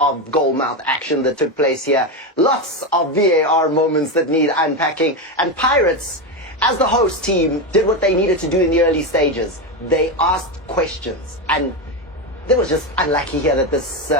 of goal mouth action that took place here. Lots of VAR moments that need unpacking. And Pirates, as the host team, did what they needed to do in the early stages. They asked questions. And they were just unlucky here that this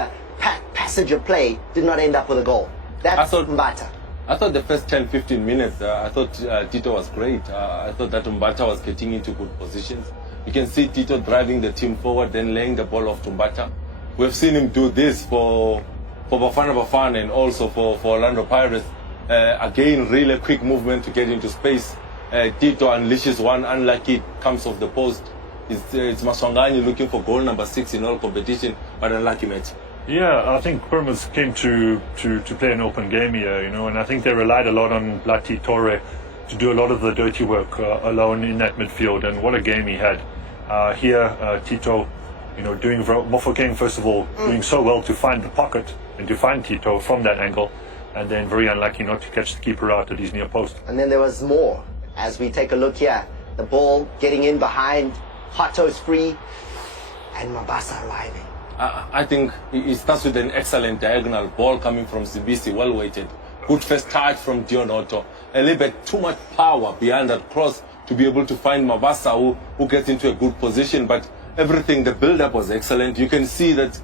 passage of play did not end up with a goal. That's Mbata. I thought the first 10-15 minutes, I thought Tito was great. I thought that Mbata was getting into good positions. You can see Tito driving the team forward, then laying the ball off to Mbata. We've seen him do this for Bafana and also for Orlando Pirates. Again, really quick movement to get into space. Tito unleashes one, unlucky, comes off the post. It's Maswangani looking for goal number 6 in all competition, but unlucky match. Yeah, I think Pyramids came to play an open game here, and I think they relied a lot on Blati Torre to do a lot of the dirty work alone in that midfield, and what a game he had. Here, Tito, doing Mofokeng, first of all, doing so well to find the pocket and to find Tito from that angle, and then very unlucky not to catch the keeper out at his near post. And then there was more. As we take a look here, the ball getting in behind, Hato's free, and Mabasa arriving. I think it starts with an excellent diagonal ball coming from Zibisi, well weighted. Good first touch from Dion Otto. A little bit too much power behind that cross to be able to find Mabasa who gets into a good position. But everything, the build-up was excellent. You can see that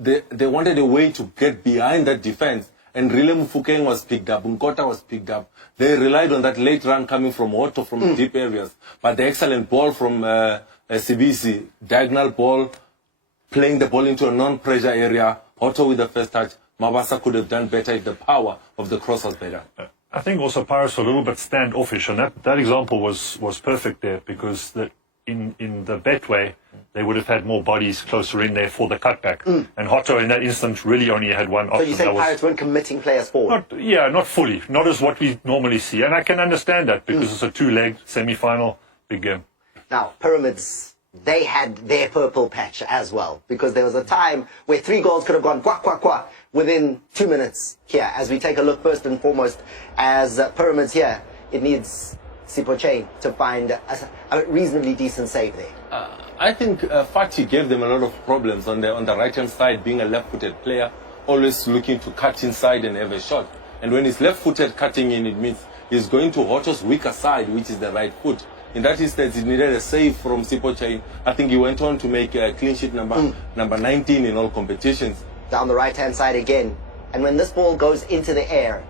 they wanted a way to get behind that defense. And Rile Mufokeng was picked up, Nkota was picked up. They relied on that late run coming from Otto from deep areas. But the excellent ball from Zibisi, diagonal ball, playing the ball into a non-pressure area, Otto with the first touch. Mabasa could have done better if the power of the cross was better. I think also Pirates were a little bit standoffish, and that example was perfect there, because in the Betway, they would have had more bodies closer in there for the cutback. And Hotto in that instant really only had one option. So you say Pirates weren't committing players forward? Not fully. Not as what we normally see. And I can understand that, because it's a two-leg semi-final, big game. Now, Pyramids, they had their purple patch as well, because there was a time where 3 goals could have gone within 2 minutes here. As we take a look first and foremost, as Pyramids here, it needs Sipho Chain to find a reasonably decent save there. I think Fati gave them a lot of problems on the right-hand side, being a left-footed player, always looking to cut inside and have a shot. And when he's left-footed cutting in, it means he's going to Hotto's weaker side, which is the right foot. In that instance, he needed a save from Sipho Chain. I think he went on to make a clean sheet number 19 in all competitions. Down the right-hand side again. And when this ball goes into the air,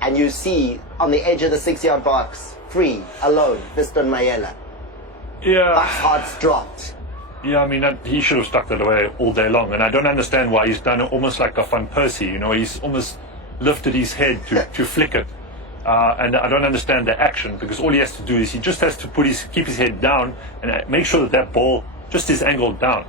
and you see on the edge of the 6-yard box, free, alone, Fiston Mayela. Yeah. Buck's heart's dropped. Yeah, I mean, he should have stuck that away all day long. And I don't understand why he's done it almost like a Van Persie. He's almost lifted his head to flick it. And I don't understand the action, because all he has to do is he just has to keep his head down and make sure that ball just is angled down.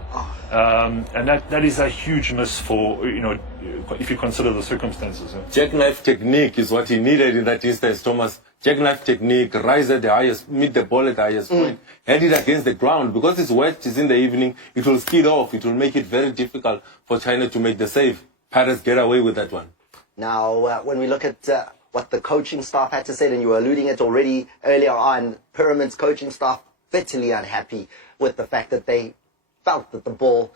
And that is a huge miss for, if you consider the circumstances. Jackknife technique is what he needed in that instance, Thomas. Jackknife technique, rise at the highest, meet the ball at the highest point, head it against the ground. Because it's wet, it's in the evening, it will skid off. It will make it very difficult for China to make the save. Pirates get away with that one. Now, when we look at what the coaching staff had to say, and you were alluding it already earlier on, Pyramid's coaching staff bitterly unhappy with the fact that they felt that the ball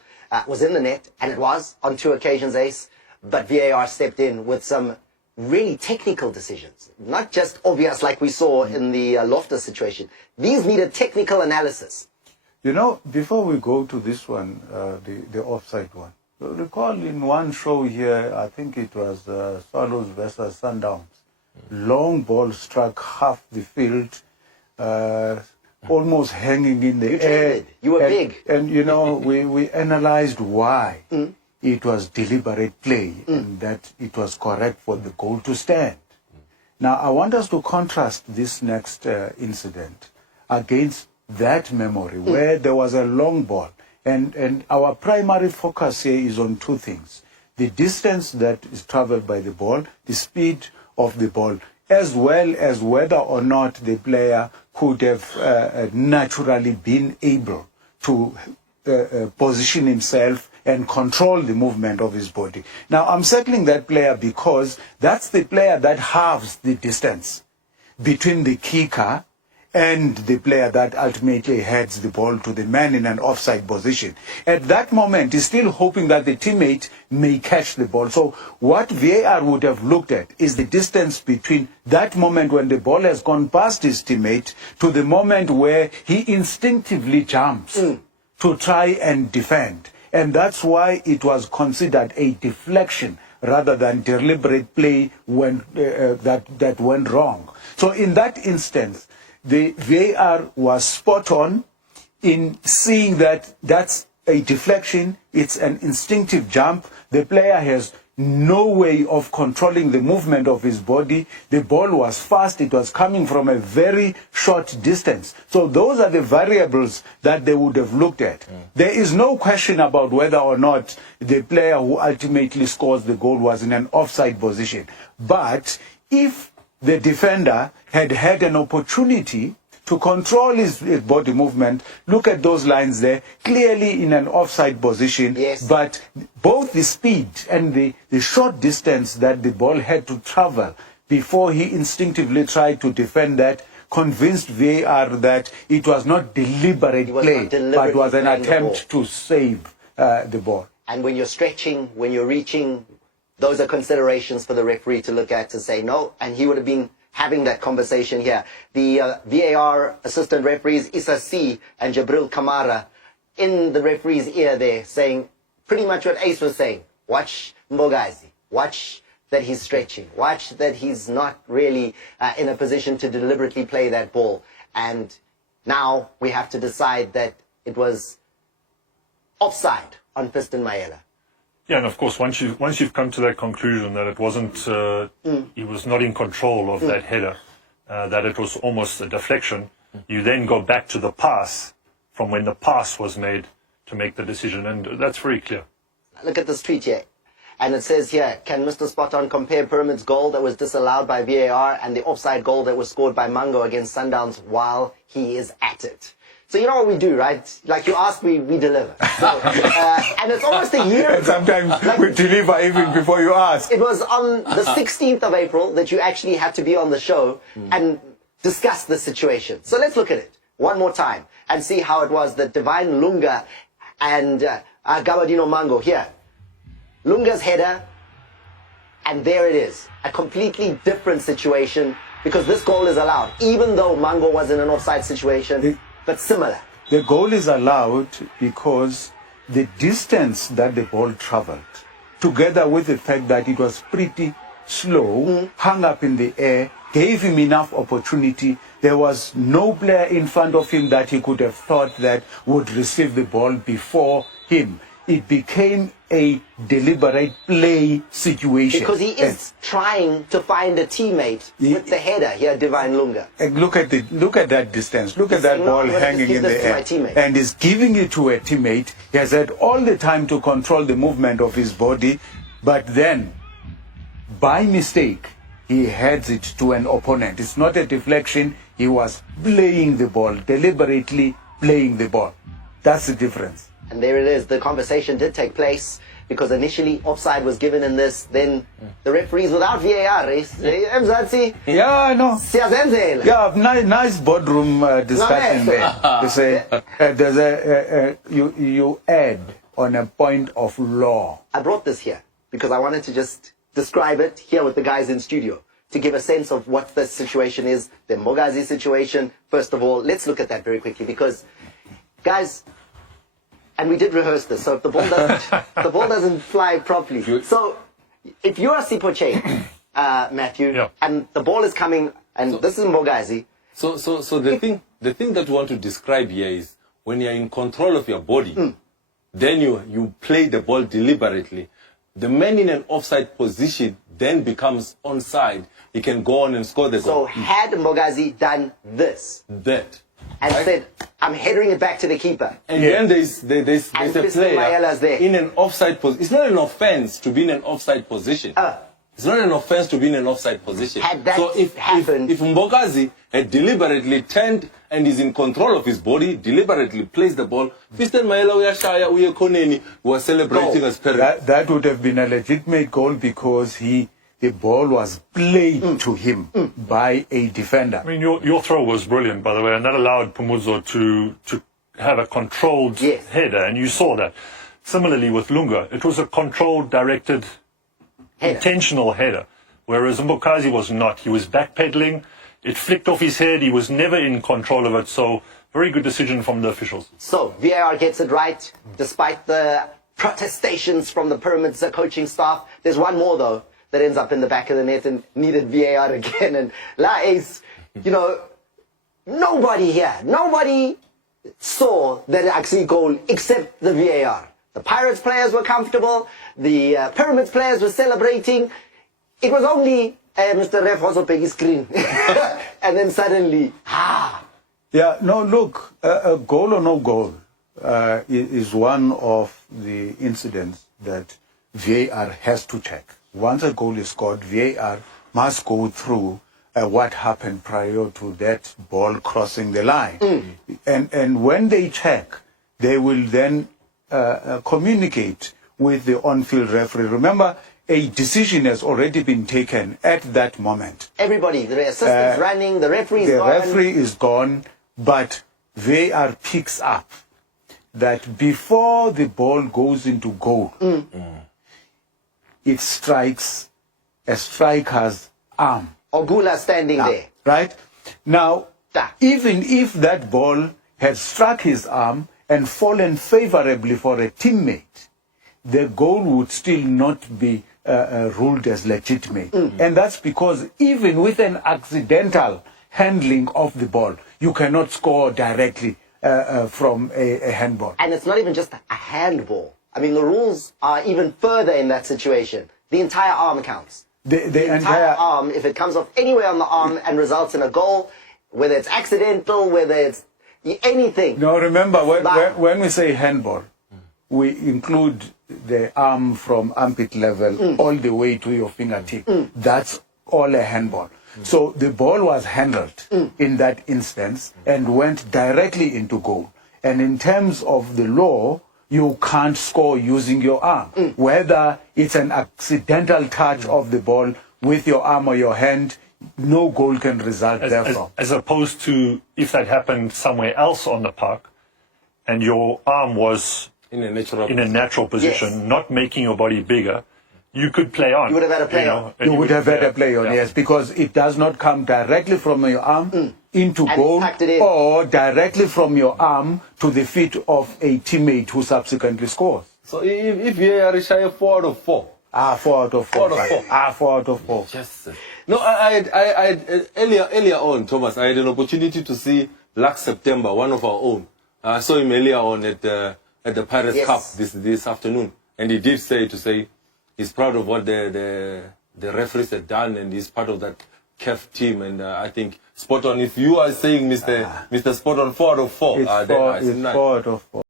was in the net, and it was on 2 occasions, Ace, but VAR stepped in with some really technical decisions, not just obvious like we saw in the Loftus situation. These needed technical analysis. Before we go to this one, the offside one, recall in one show here, I think it was Swallows versus Sundowns, long ball struck half the field, almost hanging in the air. You were big. And we analyzed why. It was deliberate play, and that it was correct for the goal to stand. Now, I want us to contrast this next incident against that memory, where there was a long ball. And our primary focus here is on 2 things. The distance that is traveled by the ball, the speed of the ball, as well as whether or not the player could have naturally been able to position himself and control the movement of his body. Now, I'm circling that player because that's the player that halves the distance between the kicker and the player that ultimately heads the ball to the man in an offside position. At that moment, he's still hoping that the teammate may catch the ball. So what VAR would have looked at is the distance between that moment when the ball has gone past his teammate to the moment where he instinctively jumps to try and defend. And that's why it was considered a deflection rather than deliberate play when that went wrong. So in that instance, the VAR was spot on in seeing that that's a deflection, it's an instinctive jump. The player has no way of controlling the movement of his body. The ball was fast, it was coming from a very short distance. So those are the variables that they would have looked at. There is no question about whether or not the player who ultimately scores the goal was in an offside position. But if the defender had had an opportunity to control his body movement, look at those lines there, clearly in an offside position, yes. But both the speed and the short distance that the ball had to travel before he instinctively tried to defend that convinced VAR that it was not deliberate play, but was an attempt to save the ball. And when you're stretching, when you're reaching, those are considerations for the referee to look at to say no, and he would have been having that conversation here. The VAR assistant referees, Issa C and Jabril Kamara, in the referee's ear there, saying pretty much what Ace was saying. Watch Mbogazi. Watch that he's stretching. Watch that he's not really in a position to deliberately play that ball. And now we have to decide that it was offside on Fiston Mayela. Yeah, and of course, once you've come to that conclusion that it wasn't, he was not in control of that header, that it was almost a deflection, you then go back to the pass from when the pass was made to make the decision, and that's very clear. Look at this tweet here. And it says here, can Mr. Spot On compare Pyramid's goal that was disallowed by VAR and the offside goal that was scored by Mango against Sundowns while he is at it? So you know what we do, right? Like you ask, we deliver. So, and it's almost a year. And sometimes we deliver even before you ask. It was on the 16th of April that you actually had to be on the show and discuss the situation. So let's look at it one more time and see how it was that Divine Lunga and Gabadino Mango here. Lunga's header, and there it is. A completely different situation because this goal is allowed, even though Mango was in an offside situation. But similar. The goal is allowed because the distance that the ball traveled, together with the fact that it was pretty slow, hung up in the air, gave him enough opportunity. There was no player in front of him that he could have thought that would receive the ball before him. It became a deliberate play situation. Because he is trying to find a teammate with the header here, Divine Lunga. And look at that distance. Look at that ball hanging in the air. And he's giving it to a teammate. He has had all the time to control the movement of his body. But then, by mistake, he heads it to an opponent. It's not a deflection. He was playing the ball, deliberately playing the ball. That's the difference. And there it is. The conversation did take place because initially offside was given in this. Then the referees without VAR. Yeah, I know. Yeah, nice boardroom discussion there. You say you add on a point of law. I brought this here because I wanted to just describe it here with the guys in studio to give a sense of what the situation is, the Mbogazi situation. First of all, let's look at that very quickly because, guys. And we did rehearse this, so if the ball doesn't fly properly. So if you are Sipho Chain, Matthew, and the ball is coming, and this is Mbogazi. So the thing that you want to describe here is when you're in control of your body, then you play the ball deliberately. The man in an offside position then becomes onside. He can go on and score the goal. So had Mbogazi done this, and said, I'm headering it back to the keeper. And then there's a player there. In an offside position. It's not an offense to be in an offside position. It's not an offense to be in an offside position. Had that so if Mbogazi had deliberately turned and is in control of his body, deliberately plays the ball, Fiston Mayela was celebrating as parents. That would have been a legitimate goal because he the ball was played to him by a defender. I mean, your throw was brilliant, by the way, and that allowed Pumuzo to have a controlled header, and you saw that. Similarly with Lunga, it was a controlled, directed, intentional header, whereas Mbokazi was not. He was backpedaling, it flicked off his head, he was never in control of it, so very good decision from the officials. So, VAR gets it right, despite the protestations from the Pyramids coaching staff. There's one more, though, that ends up in the back of the net and needed VAR again. And La Ace, you know, nobody saw that actually goal except the VAR. The Pirates players were comfortable. The Pyramids players were celebrating. It was only Mr. Ref also big screen. And then suddenly, Yeah, no, look, a goal or no goal is one of the incidents that VAR has to check. Once a goal is scored, VAR must go through what happened prior to that ball crossing the line. And when they check, they will then communicate with the on-field referee. Remember, a decision has already been taken at that moment. everybody, the assistant's running, the referee's The gone. referee is gone, but VAR picks up that before the ball goes into goal, it strikes a striker's arm. Ogula standing there. Right? Now, even if that ball had struck his arm and fallen favorably for a teammate, the goal would still not be ruled as legitimate. And that's because even with an accidental handling of the ball, you cannot score directly from a handball. And it's not even just a handball. I mean, the rules are even further in that situation. The entire arm counts. The Entire arm, if it comes off anywhere on the arm and results in a goal, whether it's accidental, whether it's anything. Now remember, when we say handball, we include the arm from armpit level all the way to your fingertip. That's all a handball. So the ball was handled in that instance and went directly into goal. And in terms of the law, you can't score using your arm. Whether it's an accidental touch of the ball with your arm or your hand, no goal can result therefrom. As opposed to if that happened somewhere else on the park and your arm was In a natural in a natural position, not making your body bigger, you could play on. You would have had a play on. and You would have had a play on, yeah. yes, because it does not come directly from your arm into And goal tucked it in. or directly from your arm to the feet of a teammate who subsequently scores. So if VAR is shy 4 out of 4. 4 out of 4. 4 out of 4. 4 out of 4. Yes. No, I earlier on, Thomas, I had an opportunity to see Black September, one of our own. I saw him earlier on at the Pirates Yes. Cup this afternoon, and he did say he's proud of what the referees had done, and he's part of that CAF team, and I think spot on. If you are saying Mr. Spot on 4 out of 4, It's then I say it's none. 4 out of 4.